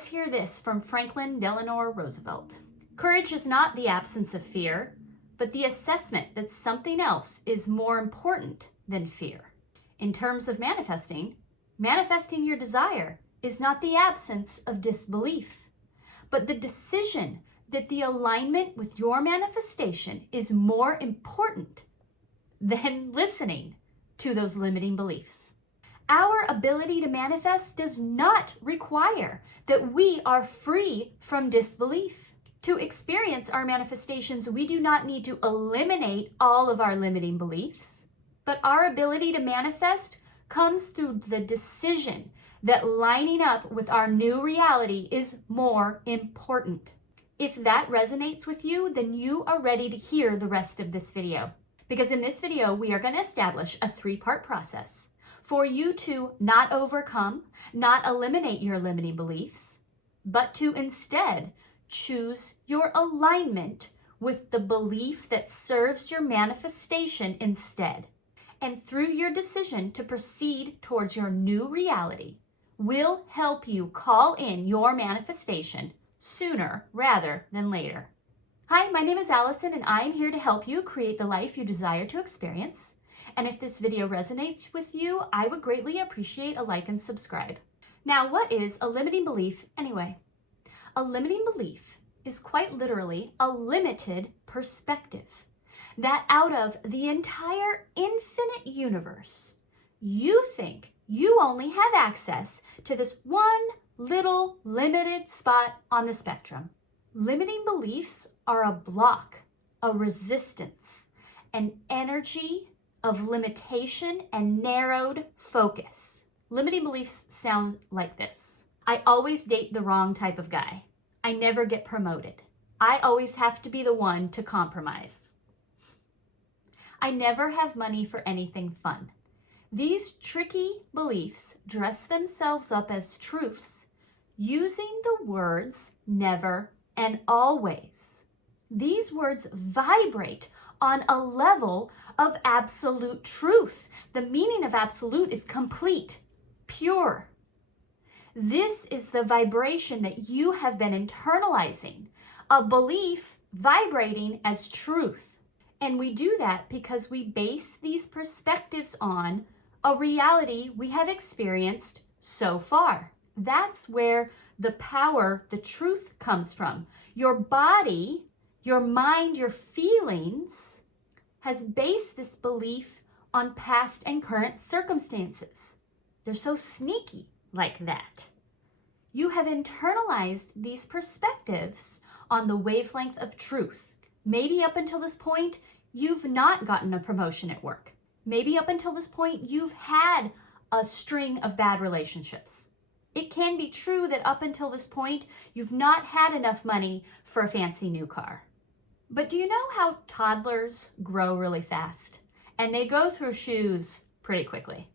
Let's hear this from Franklin Delano Roosevelt. Courage is not the absence of fear, but the assessment that something else is more important than fear. In terms of manifesting your desire is not the absence of disbelief, but the decision that the alignment with your manifestation is more important than listening to those limiting beliefs. Our ability to manifest does not require that we are free from disbelief. To experience our manifestations, we do not need to eliminate all of our limiting beliefs, but our ability to manifest comes through the decision that lining up with our new reality is more important. If that resonates with you, then you are ready to hear the rest of this video. Because in this video, we are going to establish a 3-part process for you to not overcome, not eliminate your limiting beliefs, but to instead choose your alignment with the belief that serves your manifestation instead. And through your decision to proceed towards your new reality, will help you call in your manifestation sooner rather than later. Hi, my name is Allison, and I am here to help you create the life you desire to experience. And if this video resonates with you, I would greatly appreciate a like and subscribe. Now, what is a limiting belief anyway? A limiting belief is quite literally a limited perspective that out of the entire infinite universe, you think you only have access to this one little limited spot on the spectrum. Limiting beliefs are a block, a resistance, an energy of limitation and narrowed focus. Limiting beliefs sound like this. I always date the wrong type of guy. I never get promoted. I always have to be the one to compromise. I never have money for anything fun. These tricky beliefs dress themselves up as truths using the words never and always. These words vibrate on a level of absolute truth. The meaning of absolute is complete, pure. This is the vibration that you have been internalizing, a belief vibrating as truth. And we do that because we base these perspectives on a reality we have experienced so far. That's where the power, the truth comes from. Your body, your mind, your feelings has based this belief on past and current circumstances. They're so sneaky like that. You have internalized these perspectives on the wavelength of truth. Maybe up until this point, you've not gotten a promotion at work. Maybe up until this point, you've had a string of bad relationships. It can be true that up until this point, you've not had enough money for a fancy new car. But do you know how toddlers grow really fast? And they go through shoes pretty quickly.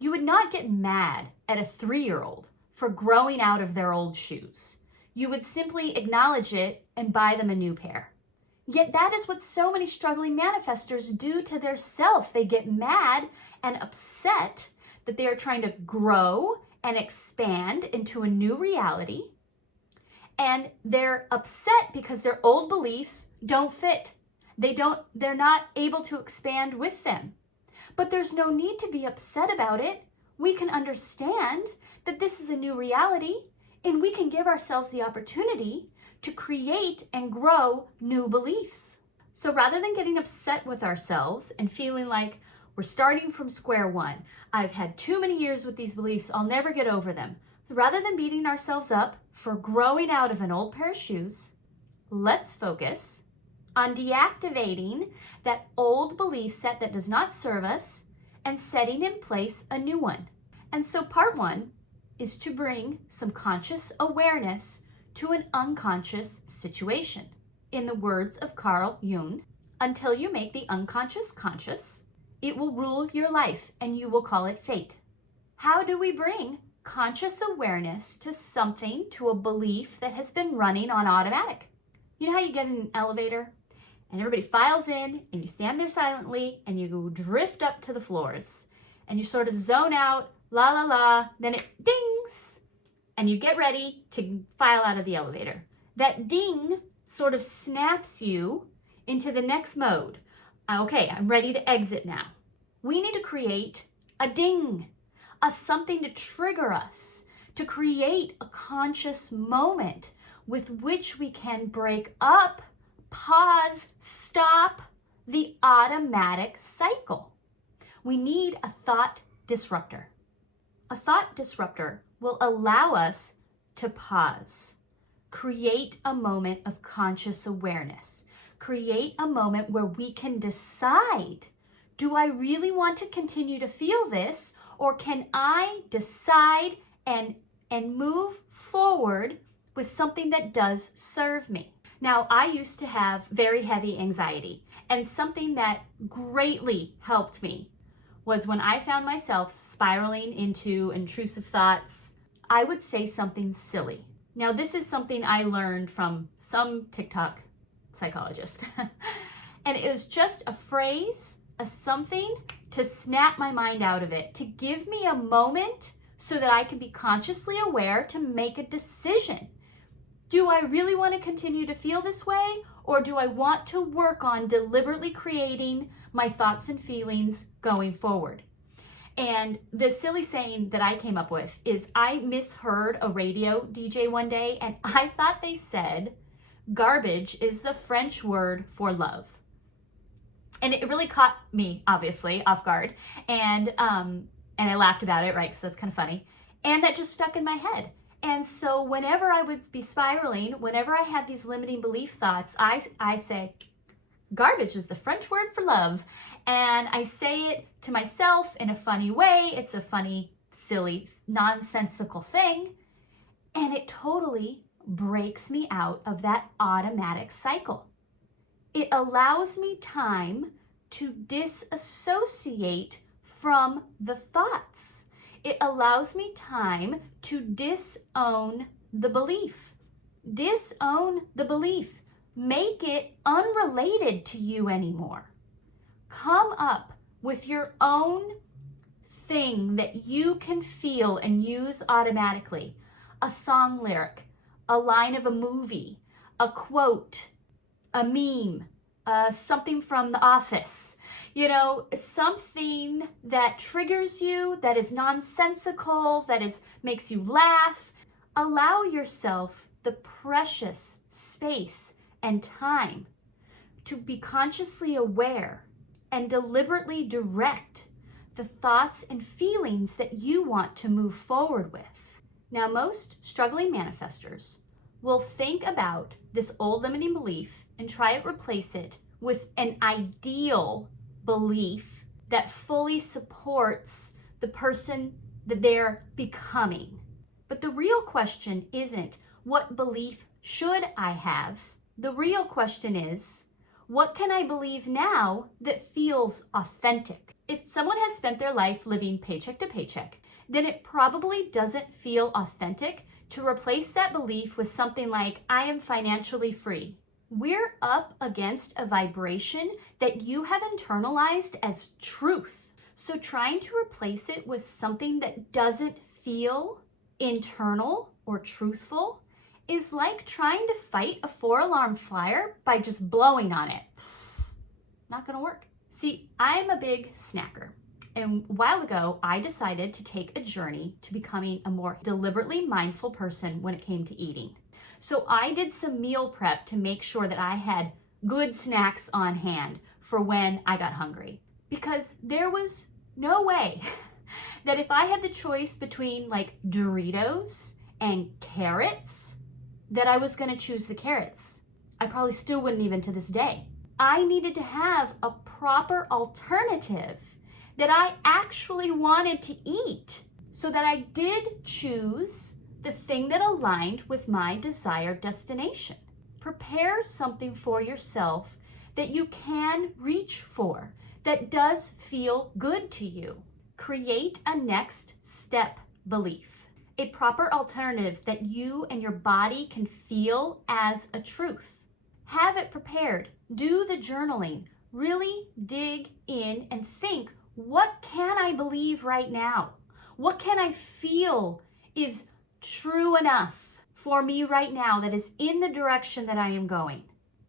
You would not get mad at a 3-year-old for growing out of their old shoes. You would simply acknowledge it and buy them a new pair. Yet that is what so many struggling manifestors do to their self. They get mad and upset that they are trying to grow and expand into a new reality. And they're upset because their old beliefs don't fit. They're not able to expand with them. But there's no need to be upset about it. We can understand that this is a new reality, and we can give ourselves the opportunity to create and grow new beliefs. So rather than getting upset with ourselves and feeling like we're starting from square one, I've had too many years with these beliefs, I'll never get over them. So rather than beating ourselves up for growing out of an old pair of shoes, let's focus on deactivating that old belief set that does not serve us and setting in place a new one. And so part 1 is to bring some conscious awareness to an unconscious situation. In the words of Carl Jung, until you make the unconscious conscious, it will rule your life and you will call it fate. How do we bring conscious awareness to something, to a belief that has been running on automatic? You know how you get in an elevator and everybody files in and you stand there silently and you drift up to the floors and you sort of zone out, la la la, then it dings and you get ready to file out of the elevator. That ding sort of snaps you into the next mode. Okay, I'm ready to exit now. We need to create a ding, a something to trigger us, to create a conscious moment with which we can break up, pause, stop the automatic cycle. We need a thought disruptor. A thought disruptor will allow us to pause, create a moment of conscious awareness, create a moment where we can decide, do I really want to continue to feel this, or can I decide and move forward with something that does serve me? Now, I used to have very heavy anxiety, and something that greatly helped me was when I found myself spiraling into intrusive thoughts, I would say something silly. Now, this is something I learned from some TikTok psychologist. And it was just a phrase, a something to snap my mind out of it, to give me a moment so that I can be consciously aware to make a decision. Do I really want to continue to feel this way, or do I want to work on deliberately creating my thoughts and feelings going forward? And the silly saying that I came up with is, I misheard a radio DJ one day, and I thought they said garbage is the French word for love. And it really caught me, obviously, off guard. And I laughed about it, right, because that's kind of funny. And that just stuck in my head. And so whenever I would be spiraling, whenever I had these limiting belief thoughts, I say, garbage is the French word for love. And I say it to myself in a funny way. It's a funny, silly, nonsensical thing. And it totally breaks me out of that automatic cycle. It allows me time to disassociate from the thoughts. It allows me time to disown the belief. Disown the belief. Make it unrelated to you anymore. Come up with your own thing that you can feel and use automatically. A song lyric, a line of a movie, a quote, a meme, something from The Office. Something that triggers you, that is nonsensical, makes you laugh. Allow yourself the precious space and time to be consciously aware and deliberately direct the thoughts and feelings that you want to move forward with. Now, most struggling manifestors will think about this old limiting belief and try to replace it with an ideal belief that fully supports the person that they're becoming. But the real question isn't, what belief should I have? The real question is, what can I believe now that feels authentic? If someone has spent their life living paycheck to paycheck, then it probably doesn't feel authentic to replace that belief with something like, I am financially free. We're up against a vibration that you have internalized as truth. So trying to replace it with something that doesn't feel internal or truthful is like trying to fight a 4-alarm fire by just blowing on it. Not gonna work. See, I'm a big snacker. And a while ago, I decided to take a journey to becoming a more deliberately mindful person when it came to eating. So I did some meal prep to make sure that I had good snacks on hand for when I got hungry. Because there was no way that if I had the choice between like Doritos and carrots, that I was gonna choose the carrots. I probably still wouldn't even to this day. I needed to have a proper alternative that I actually wanted to eat so that I did choose the thing that aligned with my desired destination. Prepare something for yourself that you can reach for, that does feel good to you. Create a next step belief, a proper alternative that you and your body can feel as a truth. Have it prepared. Do the journaling. Really dig in and think, what can I believe right now? What can I feel is true enough for me right now that is in the direction that I am going,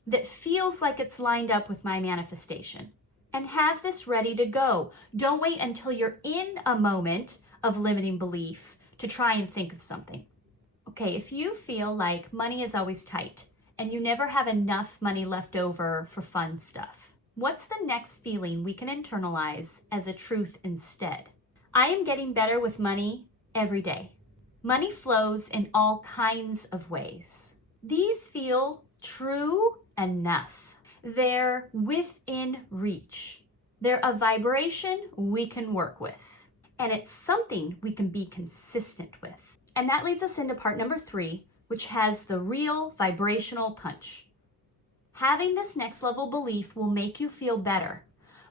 that feels like it's lined up with my manifestation. And have this ready to go. Don't wait until you're in a moment of limiting belief to try and think of something. Okay, if you feel like money is always tight and you never have enough money left over for fun stuff, what's the next feeling we can internalize as a truth instead? I am getting better with money every day. Money flows in all kinds of ways. These feel true enough. They're within reach. They're a vibration we can work with. And it's something we can be consistent with. And that leads us into part number 3, which has the real vibrational punch. Having this next level belief will make you feel better,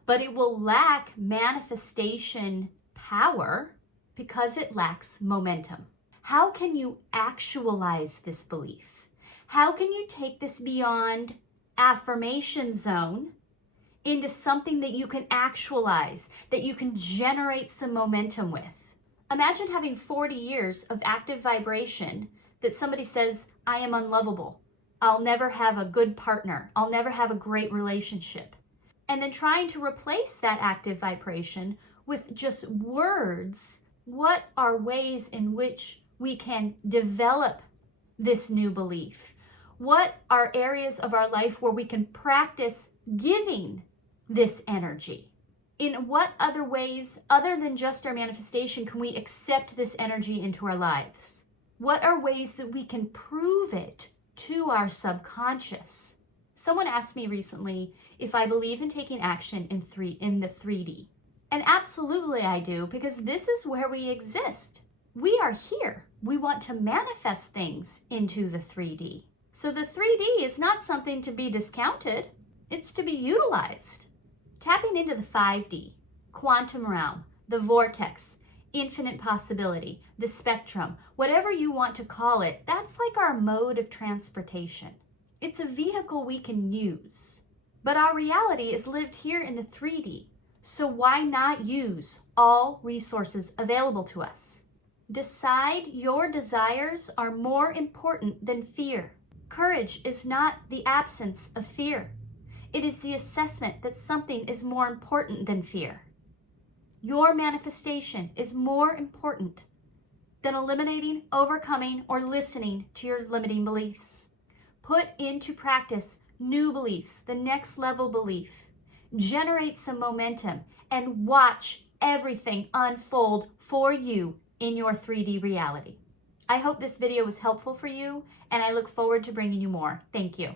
but it will lack manifestation power because it lacks momentum. How can you actualize this belief? How can you take this beyond affirmation zone into something that you can actualize, that you can generate some momentum with? Imagine having 40 years of active vibration that somebody says, I am unlovable. I'll never have a good partner. I'll never have a great relationship. And then trying to replace that active vibration with just words. What are ways in which we can develop this new belief? What are areas of our life where we can practice giving this energy? In what other ways, other than just our manifestation, can we accept this energy into our lives? What are ways that we can prove it to our subconscious? Someone asked me recently if I believe in taking action in the 3D. And absolutely I do, because this is where we exist. We are here. We want to manifest things into the 3D. So the 3D is not something to be discounted. It's to be utilized. Tapping into the 5D, quantum realm, the vortex, infinite possibility, the spectrum, whatever you want to call it, that's like our mode of transportation. It's a vehicle we can use. But our reality is lived here in the 3D. So why not use all resources available to us? Decide your desires are more important than fear. Courage is not the absence of fear. It is the assessment that something is more important than fear. Your manifestation is more important than eliminating, overcoming, or listening to your limiting beliefs. Put into practice new beliefs, the next level belief. Generate some momentum and watch everything unfold for you in your 3D reality. I hope this video was helpful for you, and I look forward to bringing you more. Thank you.